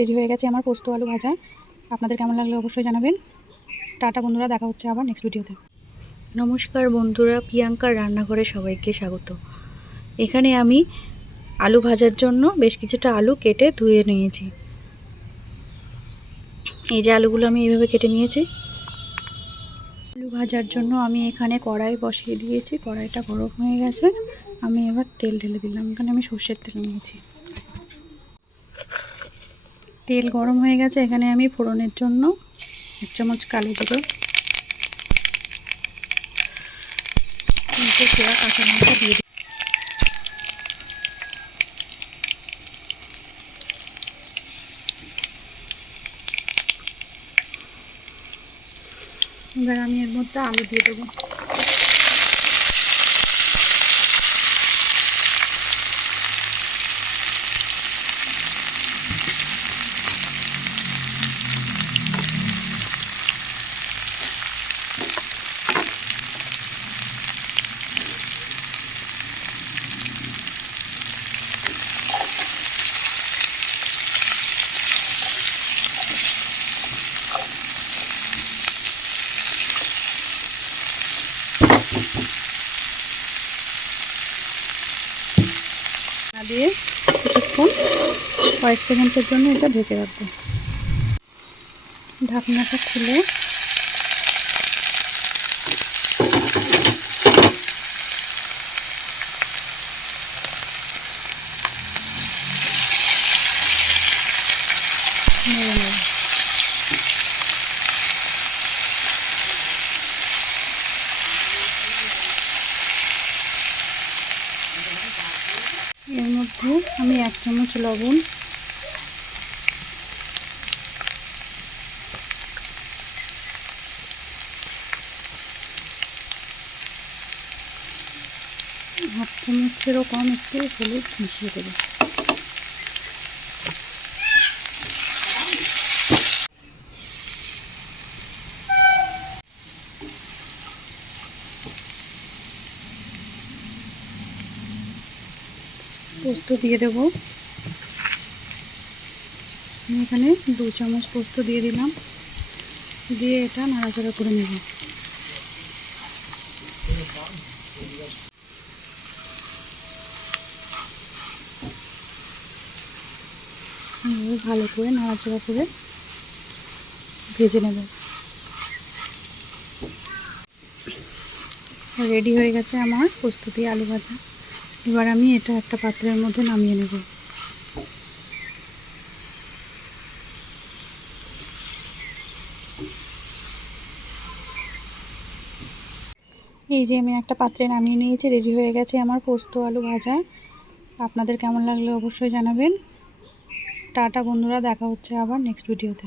Ready হয়ে গেছে আমার পোস্ত আলু ভাজা। আপনাদের কেমন লাগলো অবশ্যই জানাবেন। টাটা বন্ধুরা, দেখা হচ্ছে আবার নেক্সট ভিডিওতে। নমস্কার বন্ধুরা, প্রিয়াঙ্কার রান্নাঘরে সবাইকে স্বাগত। এখানে আমি আলু ভাজার জন্য বেশ কিছুটা আলু কেটে ধুয়ে নিয়েছি। এই যে আলুগুলো আমি এইভাবে কেটে নিয়েছি। আলু ভাজার জন্য আমি এখানে কড়াই বসিয়ে দিয়েছি। কড়াইটা গরম হয়ে গেছে, আমি এবার তেল ঢেলে দিলাম। এখানে আমি সর্ষের তেল নিয়েছি। তেল গরম হয়ে গেছে, এখানে আমি ফোড়নের জন্য 1 চামচ কালো জিরে, 3টে কোয়া কাঁচা লঙ্কা দিয়ে দিই। এবার আমি এর মধ্যে আলু দিয়ে দেবো। দিয়ে কিছুক্ষণ কয়েক সেকেন্ডের জন্য এটা ঢেকে রাখবো। ঢাকনাটা খুলে নেড়ে নেব। এর মধ্যে আমি 1 চামচ লবণ, হাফ চামচেরও কম একটু হলুদ মিশিয়ে দেবো। পোস্ত দিয়ে দেবো। আমি এখানে 2 চামচ পোস্ত দিয়ে দিলাম, দিয়ে এটা নাড়াচাড়া করে নেব। ভালো করে নাড়াচাড়া করে ভেজে নেব। রেডি হয়ে গেছে আমার পোস্ত দিয়ে আলু ভাজা। এবার আমি এটা একটা পাত্রের মধ্যে নামিয়ে নেব। এই যে আমি একটা পাত্রে নামিয়ে নিয়েছি। রেডি হয়ে গেছে আমার পোস্ত আলু ভাজা। আপনাদের কেমন লাগলো অবশ্যই জানাবেন। টাটা বন্ধুরা, দেখা হচ্ছে আবার নেক্সট ভিডিওতে।